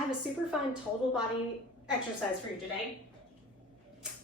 I have a super fun total body exercise for you today.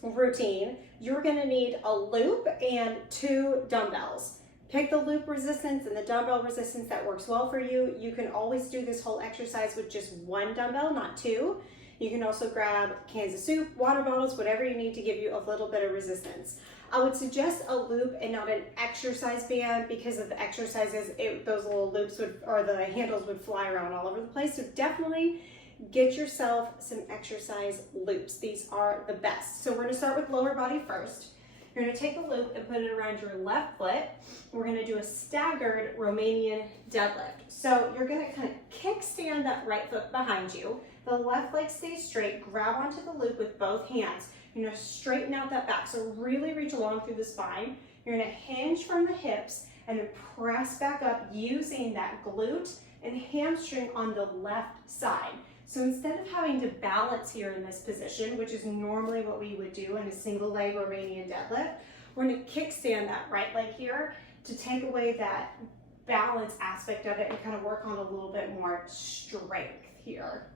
Routine. You're gonna need a loop and 2 dumbbells. Pick the loop resistance and the dumbbell resistance that works well for you. You can always do this whole exercise with just 1 dumbbell, not 2. You can also grab cans of soup, water bottles, whatever you need to give you a little bit of resistance. I would suggest a loop and not an exercise band because of the exercises, those little loops or the handles would fly around all over the place. So definitely get yourself some exercise loops. These are the best. So we're gonna start with lower body first. You're gonna take the loop and put it around your left foot. We're gonna do a staggered Romanian deadlift. So you're gonna kind of kickstand that right foot behind you. The left leg stays straight. Grab onto the loop with both hands. You're gonna straighten out that back. So really reach along through the spine. You're gonna hinge from the hips and then press back up using that glute and hamstring on the left side. So instead of having to balance here in this position, which is normally what we would do in a single leg Romanian deadlift, we're gonna kickstand that right leg here to take away that balance aspect of it and kind of work on a little bit more strength here.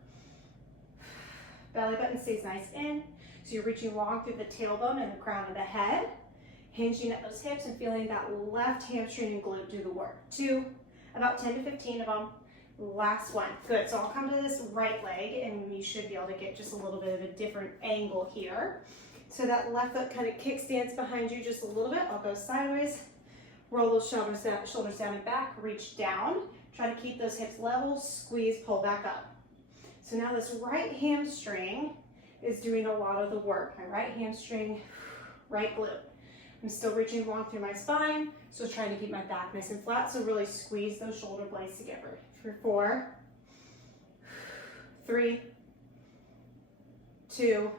Belly button stays nice in. So you're reaching long through the tailbone and the crown of the head, hinging at those hips and feeling that left hamstring and glute do the work. 2, about 10 to 15 of them. Last one. Good. So I'll come to this right leg and you should be able to get just a little bit of a different angle here. So that left foot kind of kickstands behind you just a little bit. I'll go sideways. Roll those shoulders down and back. Reach down. Try to keep those hips level. Squeeze, pull back up. So now this right hamstring is doing a lot of the work. My right hamstring, right glute. I'm still reaching long through my spine, so trying to keep my back nice and flat, so really squeeze those shoulder blades together. For 4, 3, 2,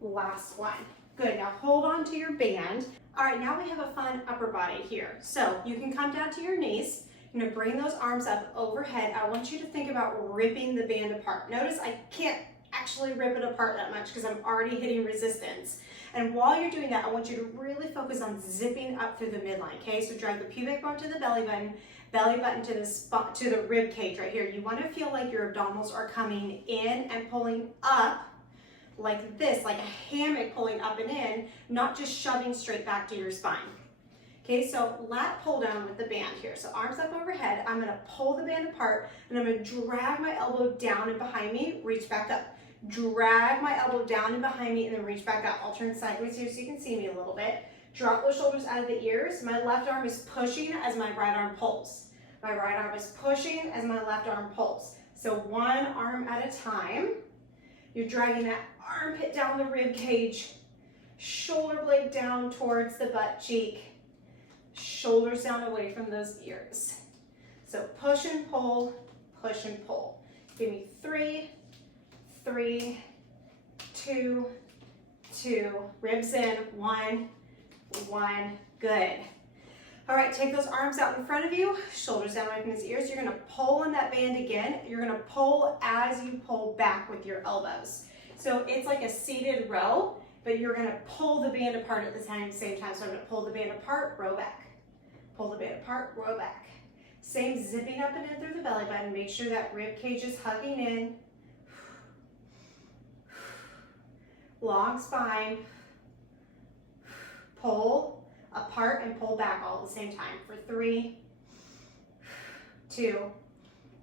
last one. Good, now hold on to your band. All right, now we have a fun upper body here. So you can come down to your knees. You're gonna bring those arms up overhead. I want you to think about ripping the band apart. Notice I can't actually rip it apart that much because I'm already hitting resistance. And while you're doing that, I want you to really focus on zipping up through the midline, okay? So drive the pubic bone to the belly button to the spot, to the rib cage right here. You wanna feel like your abdominals are coming in and pulling up like this, like a hammock pulling up and in, not just shoving straight back to your spine. Okay, so lat pull down with the band here. So arms up overhead, I'm gonna pull the band apart and I'm gonna drag my elbow down and behind me, reach back up. Drag my elbow down and behind me and then reach back up. I'll turn sideways here so you can see me a little bit. Drop those shoulders out of the ears. My left arm is pushing as my right arm pulls. My right arm is pushing as my left arm pulls. So one arm at a time. You're dragging that armpit down the rib cage, shoulder blade down towards the butt cheek, shoulders down away from those ears. So push and pull, push and pull. Give me 3, 3, 2, 2, ribs in, 1, 1, good. All right, take those arms out in front of you, shoulders down away from his ears. You're gonna pull on that band again. You're gonna pull as you pull back with your elbows. So it's like a seated row, but you're gonna pull the band apart at the same time. So I'm gonna pull the band apart, row back. Pull the band apart, row back. Same zipping up and in through the belly button. Make sure that rib cage is hugging in. Long spine. Pull apart and pull back all at the same time for 3, 2,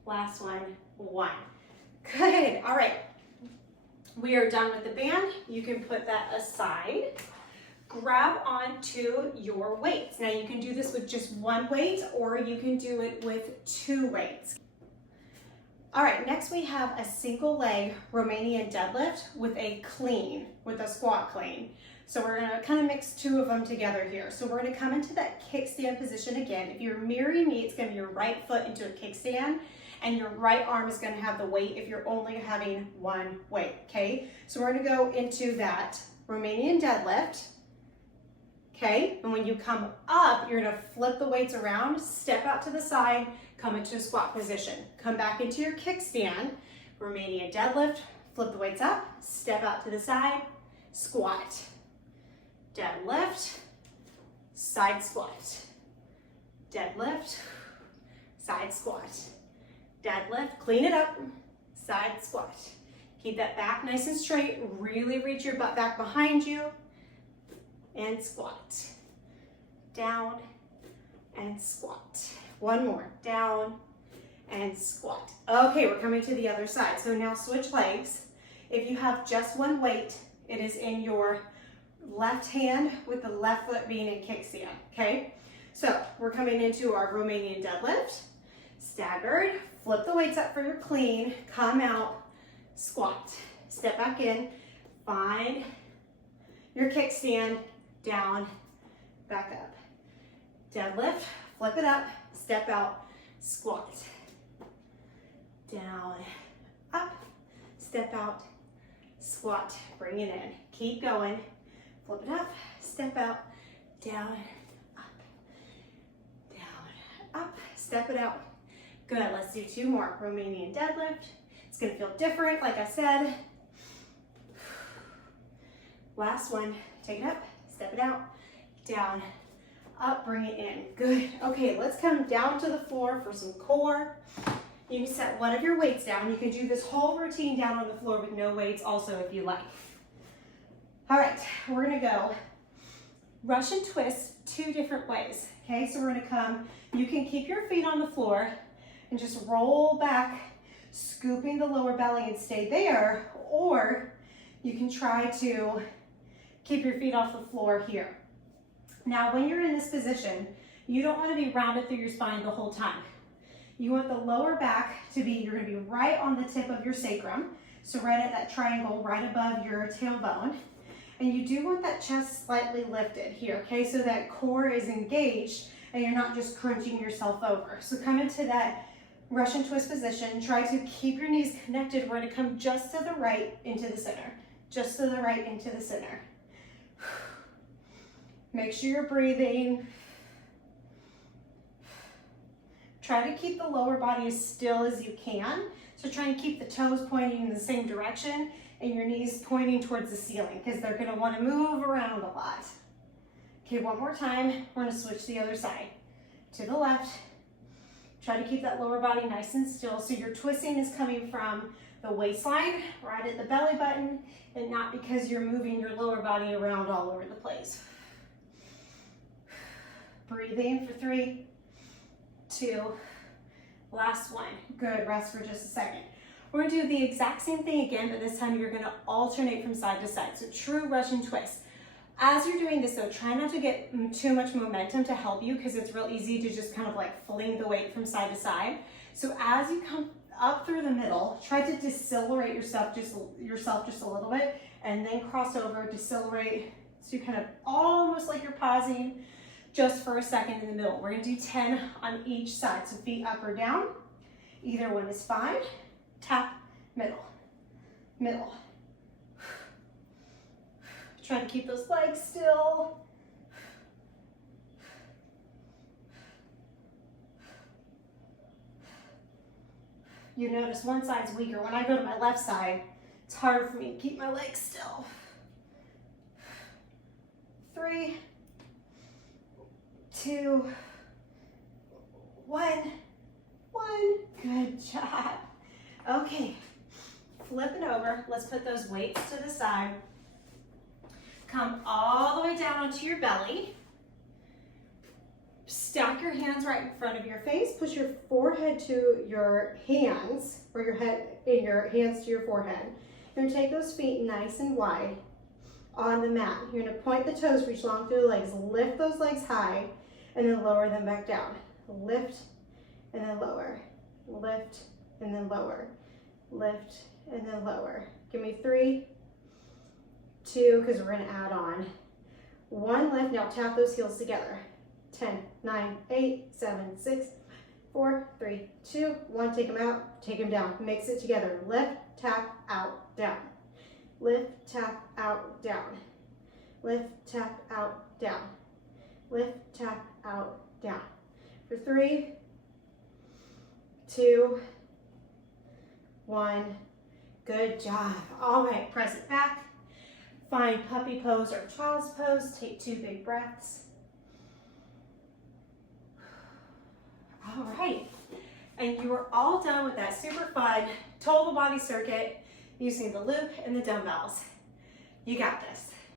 last one, 1. Good, all right. We are done with the band. You can put that aside. Grab onto your weights. Now you can do this with just 1 weight or you can do it with 2 weights. All right, next we have a single leg Romanian deadlift with a clean, with a squat clean. So we're gonna kind of mix 2 of them together here. So we're gonna come into that kickstand position again. If you're mirroring me, it's gonna be your right foot into a kickstand and your right arm is gonna have the weight if you're only having 1 weight, okay? So we're gonna go into that Romanian deadlift, okay? And when you come up, you're gonna flip the weights around, step out to the side, come into a squat position. Come back into your kickstand, Romanian deadlift, flip the weights up, step out to the side, squat. Deadlift, side squat. Deadlift, side squat. Deadlift, clean it up. side squat. Keep that back nice and straight. Really reach your butt back behind you. And squat. Down and squat. One more. Down and squat. Okay, we're coming to the other side. So now switch legs. If you have just one weight, it is in your left hand with the left foot being in kickstand, okay? So we're coming into our Romanian deadlift. Staggered. Flip the weights up for your clean. Come out. Squat. Step back in. Find your kickstand. Down. Back up. Deadlift. Flip it up. Step out. Squat. Down. Up. Step out. Squat. Bring it in. Keep going. Flip it up. Step out. Down. Up. Down. Up. Step it out. Good. Let's do two more. Romanian deadlift. It's going to feel different, like I said. Last one. Take it up. Step it out. Down. Up. Bring it in. Good. Okay, let's come down to the floor for some core. You can set one of your weights down. You can do this whole routine down on the floor with no weights also if you like. All right, we're going to go Russian twist two different ways. Okay, so we're going to come, you can keep your feet on the floor and just roll back, scooping the lower belly and stay there, or you can try to keep your feet off the floor here. Now, when you're in this position, you don't want to be rounded through your spine the whole time. You want the lower back to be, you're going to be right on the tip of your sacrum, so right at that triangle, right above your tailbone. And you do want that chest slightly lifted here, okay? So that core is engaged and you're not just crunching yourself over. So come into that Russian twist position. Try to keep your knees connected. We're gonna come just to the right into the center. Just to the right into the center. Make sure you're breathing. Try to keep the lower body as still as you can. So try and keep the toes pointing in the same direction and your knees pointing towards the ceiling because they're going to want to move around a lot. Okay, one more time. We're going to switch the other side. To the left. Try to keep that lower body nice and still. So your twisting is coming from the waistline, right at the belly button, and not because you're moving your lower body around all over the place. Breathe in for 3, 2, last one. Good, rest for just a second. We're gonna do the exact same thing again, but this time you're gonna alternate from side to side. So true Russian twist. As you're doing this though, try not to get too much momentum to help you because it's real easy to just kind of like fling the weight from side to side. So as you come up through the middle, try to decelerate yourself just a little bit and then cross over, decelerate. So you kind of almost like you're pausing just for a second in the middle. We're gonna do 10 on each side. So feet up or down. Either one is fine. Tap, middle, middle. Try to keep those legs still. You notice one side's weaker. When I go to my left side, it's harder for me to keep my legs still. 3, 2, 1. Good job. Okay, flip it over. Let's put those weights to the side. Come all the way down onto your belly. Stack your hands right in front of your face. Push your forehead to your hands, or your head in your hands to your forehead. You're gonna take those feet nice and wide on the mat. You're gonna point the toes, reach long through the legs. Lift those legs high, and then lower them back down. Lift, and then lower. Lift, and then lower. Lift, and then lower. Give me 3, 2, because we're going to add on. 1 lift. Now tap those heels together. 10, 9, 8, 7, 6, 4, 3, 2, 1. Take them out. Take them down. Mix it together. Lift, tap, out, down. Lift, tap, out, down. Lift, tap, out, down. Lift, tap, out, down. For 3, 2, 1. Good job. All right, press it back. Find puppy pose or child's pose. Take 2 big breaths. All right. and you are all done with that super fun total body circuit using the loop and the dumbbells. You got this.